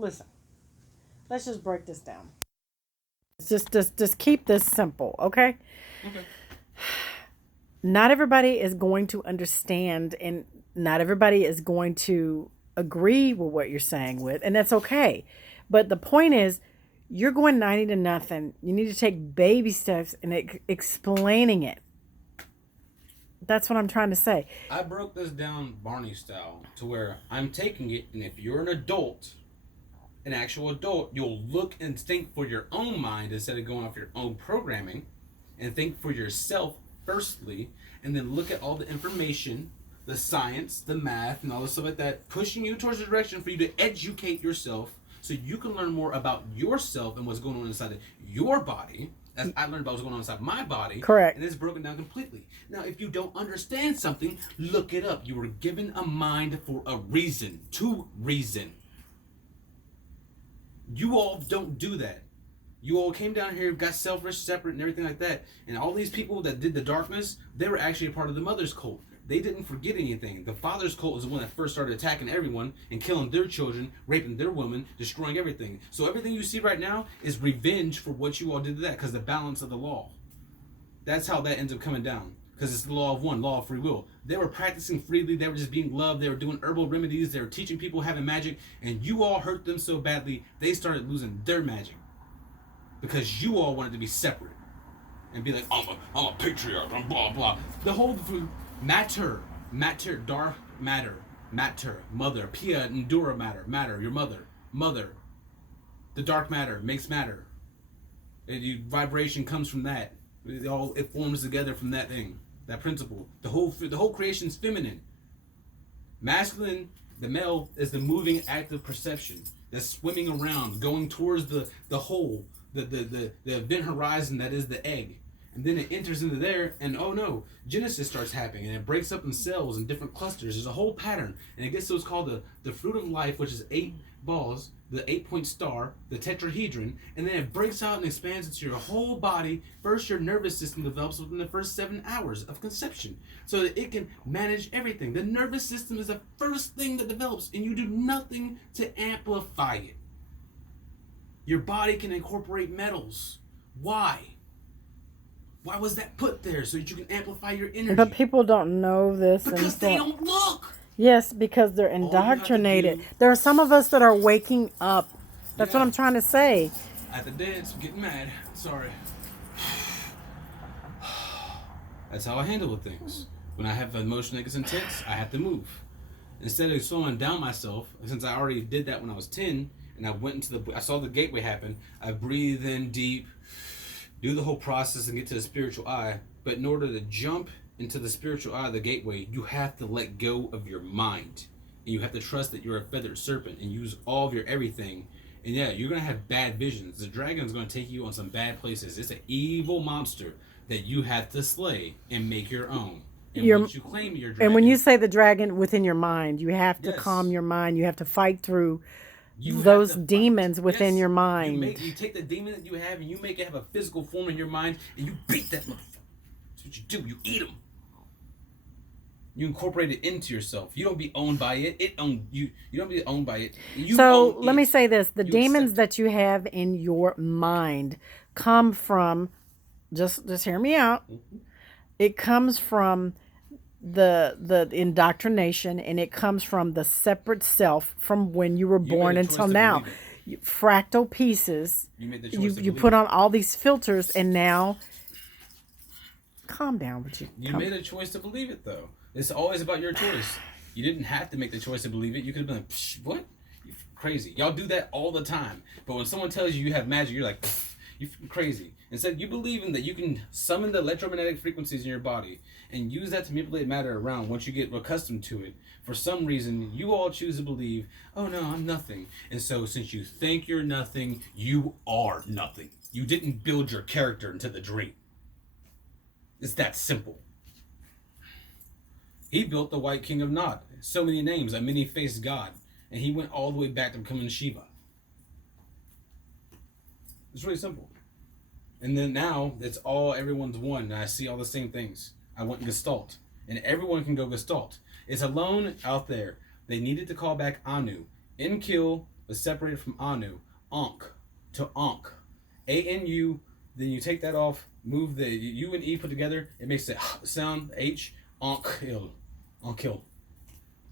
Listen, let's just break this down. Just keep this simple, okay? Okay. Not everybody is going to understand, and not everybody is going to agree with what you're saying with, and that's okay. But the point is, you're going 90 to nothing. You need to take baby steps in explaining it. That's what I'm trying to say. I broke this down Barney style to where I'm taking it, and if you're an adult, an actual adult, you'll look and think for your own mind instead of going off your own programming, and think for yourself firstly, and then look at all the information, the science, the math, and all the stuff like that, pushing you towards the direction for you to educate yourself so you can learn more about yourself and what's going on inside of your body. As I learned about what's going on inside my body. Correct. And it's broken down completely. Now, if you don't understand something, look it up. You were given a mind for a reason, to reason. You all don't do that. You all came down here, got selfish, separate, and everything like that. And all these people that did the darkness, they were actually a part of the mother's cult. They didn't forget anything. The father's cult is the one that first started attacking everyone and killing their children, raping their women, destroying everything. So everything you see right now is revenge for what you all did to that, because the balance of the law. That's how that ends up coming down. Because it's the law of one, law of free will. They were practicing freely. They were just being loved. They were doing herbal remedies. They were teaching people having magic. And you all hurt them so badly, they started losing their magic. Because you all wanted to be separate. And be like, I'm a patriarch, I'm blah, blah. The whole matter, dark matter, mother, pia, endura matter, your mother. The dark matter makes matter. Vibration comes from that. It forms together from that thing. That principle. The whole creation's feminine. Masculine, the male, is the moving active perception that's swimming around, going towards the hole, the event horizon that is the egg. And then it enters into there, and oh no, Genesis starts happening, and it breaks up in cells and different clusters. There's a whole pattern, and it gets to what's called the fruit of life, which is 8 balls, the 8-point star, the tetrahedron, and then it breaks out and expands into your whole body. First, your nervous system develops within the first 7 hours of conception, so that it can manage everything. The nervous system is the first thing that develops, and you do nothing to amplify it. Your body can incorporate metals. Why? Why was that put there? So that you can amplify your energy. But people don't know this. Because they don't look. Yes, because they're indoctrinated. There are some of us that are waking up. That's what I'm trying to say. At the dance, I'm getting mad. Sorry. That's how I handle with things. When I have an emotion that gets intense, I have to move. Instead of slowing down myself, since I already did that when I was 10, and I saw the gateway happen, I breathe in deep, do the whole process and get to the spiritual eye. But in order to jump into the spiritual eye of the gateway, you have to let go of your mind. And you have to trust that you're a feathered serpent and use all of your everything. And yeah, you're going to have bad visions. The dragon's going to take you on some bad places. It's an evil monster that you have to slay and make your own. And once you claim your dragon... And when you say the dragon within your mind, you have to calm your mind. You have to fight through those demons within your mind. You take the demon that you have and you make it have a physical form in your mind, and you beat that motherfucker. That's what you do. You eat them. You incorporate it into yourself. You don't be owned by it. It own you. You don't be owned by it. So let me say this: the demons that you have in your mind come from. Just hear me out. Mm-hmm. It comes from the indoctrination, and it comes from the separate self from when you were born until now. Fractal pieces. You put on all these filters, and now calm down. Would you? You made a choice to believe it, though. It's always about your choice. You didn't have to make the choice to believe it. You could have been like, what? You're crazy. Y'all do that all the time. But when someone tells you have magic, you're like, you're crazy. Instead, you believe in that you can summon the electromagnetic frequencies in your body and use that to manipulate matter around once you get accustomed to it. For some reason, you all choose to believe, oh no, I'm nothing. And so since you think you're nothing, you are nothing. You didn't build your character into the dream. It's that simple. He built the White King of Nod. So many names, a many-faced god. And he went all the way back to becoming Shiva. It's really simple. And then now, everyone's one, and I see all the same things. I went Gestalt. And everyone can go Gestalt. It's alone out there. They needed to call back Anu. Enkill, was separated from Anu, Ankh, to Ankh. A-N-U, then you take that off, move the U and E put together, it makes the sound, H, Ankh-il. Ankh-il.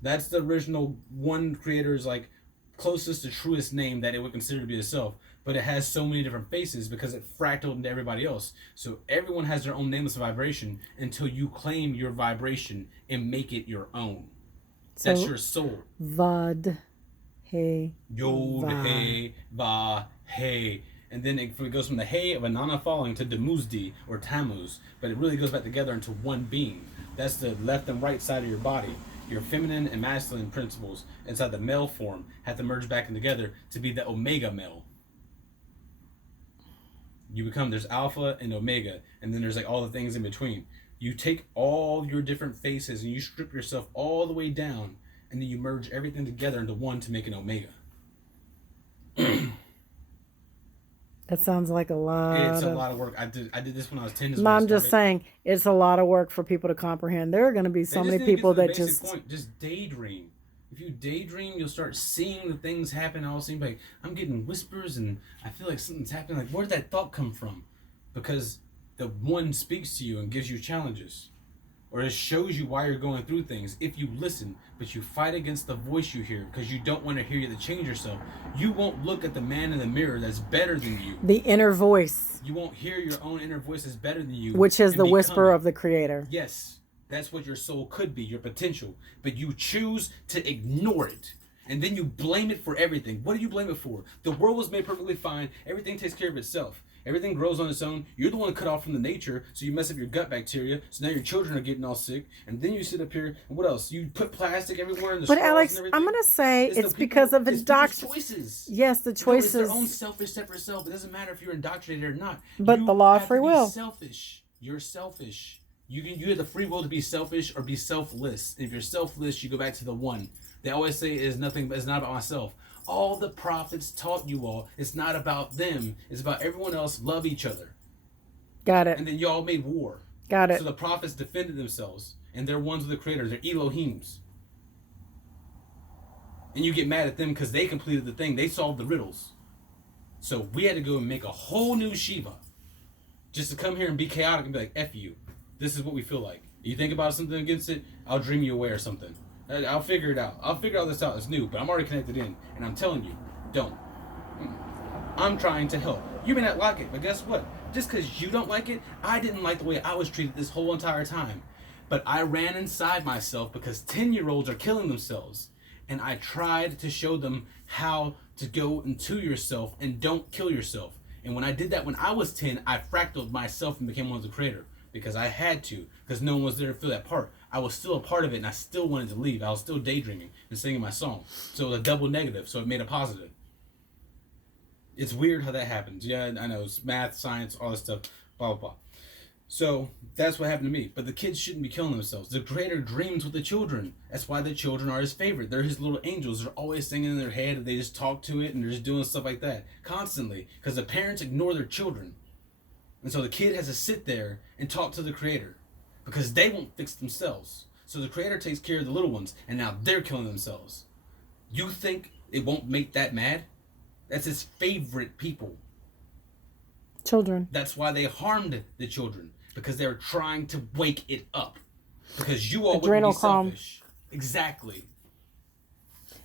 That's the original one creator's like closest to truest name that it would consider to be itself. But it has so many different faces because it fractaled into everybody else. So everyone has their own nameless vibration until you claim your vibration and make it your own. That's your soul. Vad, he, Yod, va. he, va, he. And then it goes from the he of Anana falling to Demuzdi or Tammuz. But it really goes back together into one being. That's the left and right side of your body. Your feminine and masculine principles inside the male form have to merge back in together to be the omega male. You become, there's alpha and omega, and then there's like all the things in between. You take all your different faces and you strip yourself all the way down, and then you merge everything together into one to make an omega. That sounds like a lot. It's a lot of work. I did this when I was 10. I'm just saying, it's a lot of work for people to comprehend. There are going to be so many people that just daydream. If you daydream, you'll start seeing the things happen. All seem like I'm getting whispers, and I feel like something's happening. Like, where'd that thought come from? Because the one speaks to you and gives you challenges, or it shows you why you're going through things. If you listen, but you fight against the voice you hear because you don't want to hear you to change yourself, you won't look at the man in the mirror that's better than you. The inner voice. You won't hear your own inner voice that's better than you, which is the whisper of the Creator. Yes. That's what your soul could be, your potential. But you choose to ignore it. And then you blame it for everything. What do you blame it for? The world was made perfectly fine. Everything takes care of itself. Everything grows on its own. You're the one cut off from the nature, so you mess up your gut bacteria. So now your children are getting all sick. And then you sit up here, and what else? You put plastic everywhere in the straws. But Alex, I'm going to say it's because of choices. Yes, the choices. No, it's their own selfish, separate self. It doesn't matter if you're indoctrinated or not. But the law of free will. Selfish. You're selfish. You have the free will to be selfish or be selfless. If you're selfless, you go back to the one. They always say it's not about myself. All the prophets taught you all, it's not about them. It's about everyone else. Love each other. Got it. And then y'all made war. Got it. So the prophets defended themselves. And they're ones with the Creator. They're Elohims. And you get mad at them because they completed the thing. They solved the riddles. So we had to go and make a whole new Shiva. Just to come here and be chaotic and be like, F you. This is what we feel like. You think about something against it, I'll dream you away or something. I'll figure it out. I'll figure all this out. It's new, but I'm already connected in. And I'm telling you, don't. I'm trying to help. You may not like it, but guess what? Just because you don't like it, I didn't like the way I was treated this whole entire time. But I ran inside myself because 10-year-olds are killing themselves. And I tried to show them how to go into yourself and don't kill yourself. And when I did that when I was 10, I fractaled myself and became one of the Creator. Because I had to, because no one was there to feel that part. I was still a part of it, and I still wanted to leave. I was still daydreaming and singing my song. So it was a double negative, so it made a positive. It's weird how that happens. Yeah, I know. It's math, science, all this stuff, blah, blah, blah. So that's what happened to me. But the kids shouldn't be killing themselves. The Creator dreams with the children. That's why the children are his favorite. They're his little angels. They're always singing in their head, and they just talk to it, and they're just doing stuff like that constantly. Because the parents ignore their children. And so the kid has to sit there and talk to the Creator because they won't fix themselves. So the Creator takes care of the little ones, and now they're killing themselves. You think it won't make that mad? That's his favorite people. Children. That's why they harmed the children, because they're trying to wake it up. Because you all wouldn't be selfish. Exactly.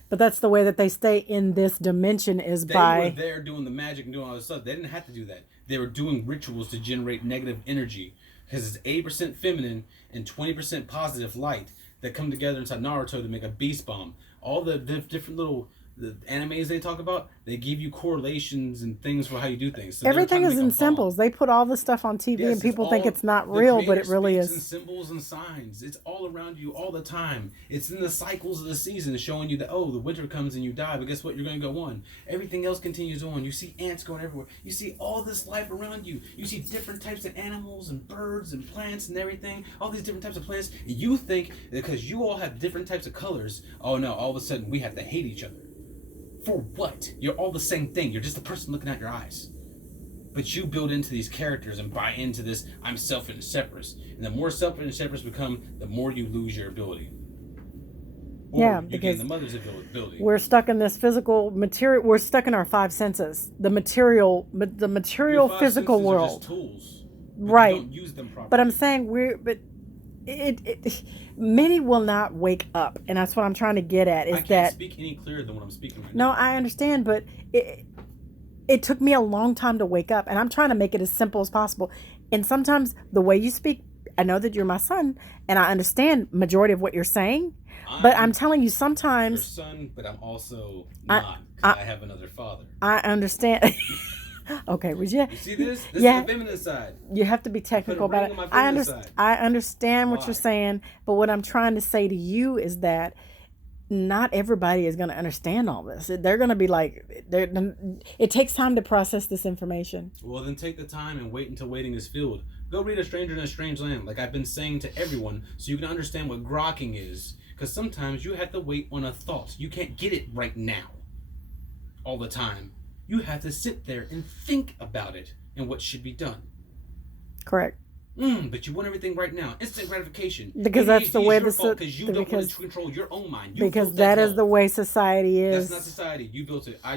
But that's the way that they stay in this dimension is by... They were there doing the magic and doing all this stuff. They didn't have to do that. They were doing rituals to generate negative energy. Because it's 80% feminine and 20% positive light that come together inside Naruto to make a beast bomb. All the different little the animes they talk about, they give you correlations and things for how you do things. So everything is in symbols. They put all this stuff on TV, and people think it's not real, but it really is. In symbols and signs. It's all around you all the time. It's in the cycles of the season showing you that, oh, the winter comes and you die, but guess what? You're going to go on. Everything else continues on. You see ants going everywhere. You see all this life around you. You see different types of animals and birds and plants and everything. All these different types of plants. You think that because you all have different types of colors, oh no, all of a sudden we have to hate each other. For what? You're all the same thing. You're just the person looking at your eyes. But you build into these characters and buy into this, I'm selfish and separate. And the more selfish and separate become, the more you lose your ability. Or Yeah, you because gain the mother's ability. we're stuck in this physical material. We're stuck in our five senses. The material Your five physical senses world. are just tools, but Right. you don't use them properly. But I'm saying many will not wake up, and that's what I'm trying to get at. Is I can't that speak any clearer than what I'm speaking right no? now. I understand, but it took me a long time to wake up, and I'm trying to make it as simple as possible. And sometimes the way you speak, I know that you're my son, and I understand majority of what you're saying. But I'm telling you, Your sometimes son, but I'm also not, because I have another father. I understand. Okay, would you? You see this? This Yeah. is the feminine side. You have to be technical ring about it. on my feminine side. I understand what Why? you're saying, but what I'm trying to say to you is that not everybody is going to understand all this. They're going to be like, it takes time to process this information. Well, then take the time and wait until waiting is filled. Go read A Stranger in a Strange Land, like I've been saying to everyone, so you can understand what grokking is. Because sometimes you have to wait on a thought. You can't get it right now, all the time. You have to sit there and think about it and what should be done. Correct. But you want everything right now. Instant gratification. Because that's the way because you don't want to control your own mind. You because built that is hell. the way society is. That's not society. You built it. I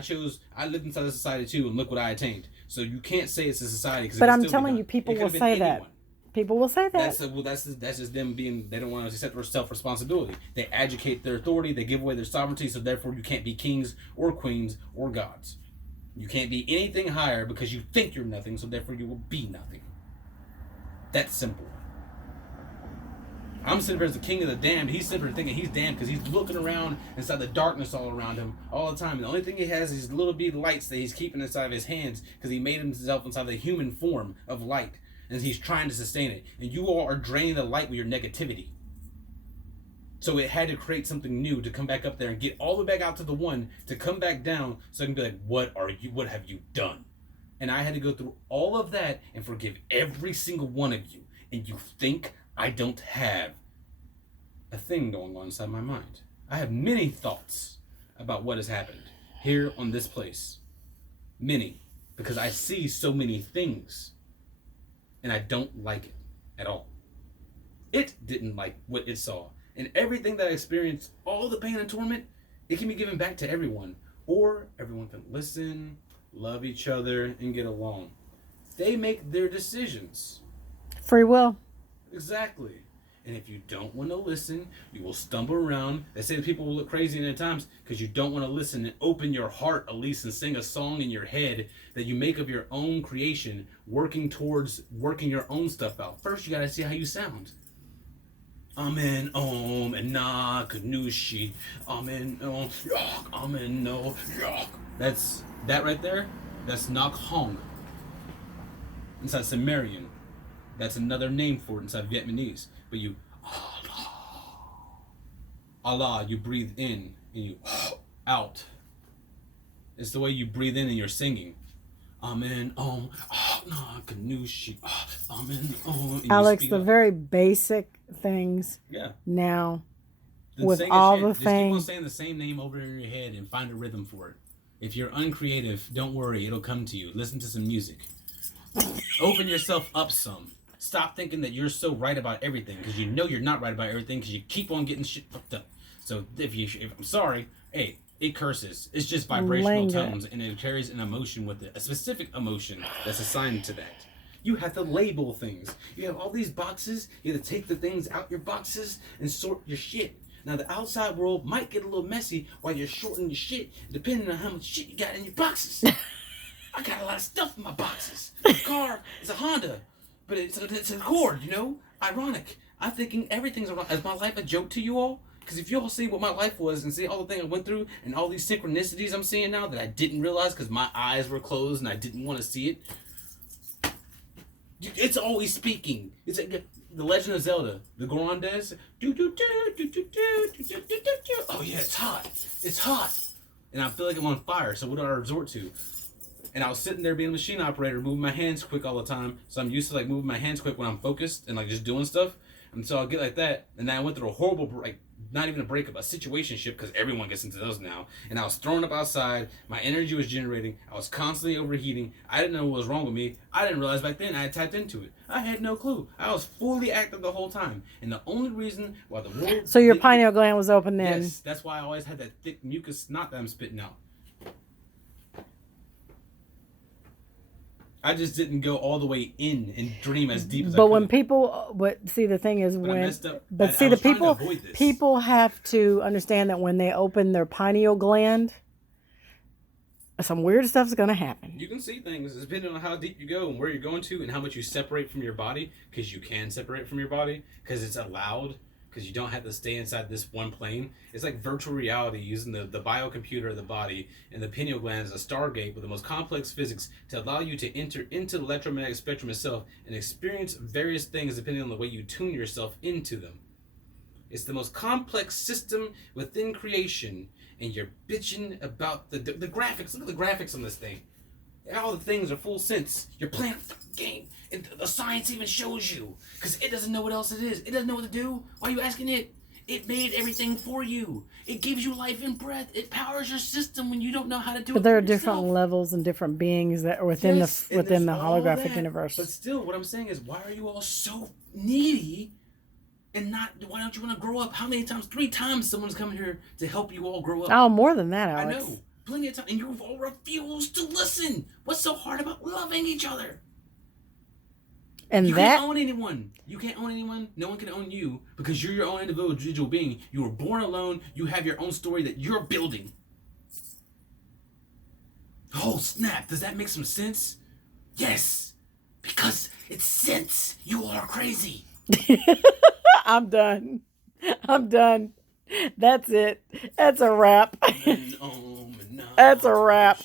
lived inside the society too, and look what I attained. So you can't say it's a society. But I'm telling you, people will say that. People will say that. That's just them being. They don't want to accept their self-responsibility. They adjudicate their authority. They give away their sovereignty. So therefore, you can't be kings or queens or gods. You can't be anything higher because you think you're nothing. So therefore, you will be nothing. That's simple. I'm sitting here as the king of the damned. He's sitting here thinking he's damned because he's looking around inside the darkness all around him all the time. And the only thing he has is little bead lights that he's keeping inside of his hands because he made himself inside the human form of light. And he's trying to sustain it. And you all are draining the light with your negativity. So it had to create something new to come back up there and get all the way back out to the one to come back down so I can be like, what have you done? And I had to go through all of that and forgive every single one of you. And you think I don't have a thing going on inside my mind. I have many thoughts about what has happened here on this place. Many. Because I see so many things. And I don't like it at all. It didn't like what it saw. And everything that I experienced, all the pain and torment, it can be given back to everyone. Or everyone can listen, love each other, and get along. They make their decisions. Free will. Exactly. And if you don't want to listen, you will stumble around. They say that people will look crazy at times because you don't want to listen and open your heart at least and sing a song in your head that you make of your own creation, working towards working your own stuff out. First, you got to see how you sound. Amen, Om, and Na, Kanushi. Amen, Om, Yak, Amen, No, Yak. That's that right there. That's Nak Hong. Inside Sumerian. That's another name for it inside Vietnamese. But you, Allah, you breathe in and you out. It's the way you breathe in and you're singing. Amen, Om, Na, Kanushi, Amen, Om. Alex, the very basic things yeah. now Then with sing all shit. the Just keep on things. saying the same name over in your head and find a rhythm for it. If you're uncreative, don't worry, it'll come to you. Listen to some music. Open yourself up some. Stop thinking that you're so right about everything because you know you're not right about everything because you keep on getting shit fucked up. So if I'm sorry, hey, it curses. It's just vibrational tones and it carries an emotion with it, a specific emotion that's assigned to that. You have to label things. You have all these boxes. You have to take the things out your boxes and sort your shit. Now the outside world might get a little messy while you're sorting your shit, depending on how much shit you got in your boxes. I got a lot of stuff in my boxes. The car is a Honda, but it's a Accord, you know? Ironic. I'm thinking everything's ironic. Is my life a joke to you all? Because if you all see what my life was and see all the things I went through and all these synchronicities I'm seeing now that I didn't realize because my eyes were closed and I didn't want to see it. It's always speaking. It's like the Legend of Zelda, the Gorondes. Oh yeah, it's hot. It's hot. And I feel like I'm on fire, so what do I resort to? And I was sitting there being a machine operator, moving my hands quick all the time. So I'm used to like moving my hands quick when I'm focused and like just doing stuff. And so I'll get like that. And then I went through a horrible not even a breakup, a situationship, because everyone gets into those now. And I was thrown up outside. My energy was generating. I was constantly overheating. I didn't know what was wrong with me. I didn't realize back then I had tapped into it. I had no clue. I was fully active the whole time. And the only reason why the world... So your pineal gland was open then? Yes, that's why I always had that thick mucus snot that I'm spitting out. I just didn't go all the way in and dream as deep as I could. But when people, see, the thing is But I messed up. but I see, the was trying to people, avoid this. people have to understand that when they open their pineal gland, some weird stuff's gonna happen. You can see things depending on how deep you go and where you're going to and how much you separate from your body, because you can separate from your body because it's allowed, because you don't have to stay inside this one plane. It's like virtual reality using the biocomputer of the body, and the pineal gland is a stargate with the most complex physics to allow you to enter into the electromagnetic spectrum itself and experience various things depending on the way you tune yourself into them. It's the most complex system within creation, and you're bitching about the graphics. Look at the graphics on this thing. All the things are full sense. You're playing a game, and the science even shows you, because it doesn't know what else it is. It doesn't know what to do. Why are you asking it? It made everything for you. It gives you life and breath. It powers your system when you don't know how to do it. But there are for different yourself. levels and different beings that are within Yes, and within the there's all holographic that. universe. But still, what I'm saying is, why are you all so needy? And why don't you want to grow up? How many times? 3 times someone's coming here to help you all grow up. Oh, more than that, I Alex. know. Plenty of time. And you've all refused to listen. What's so hard about loving each other? And You that can't own anyone. You can't own anyone. No one can own you because you're your own individual being. You were born alone. You have your own story that you're building. Oh, snap. Does that make some sense? Yes. Because it's sense. You all are crazy. I'm done. I'm done. That's it. That's a wrap. That's a wrap.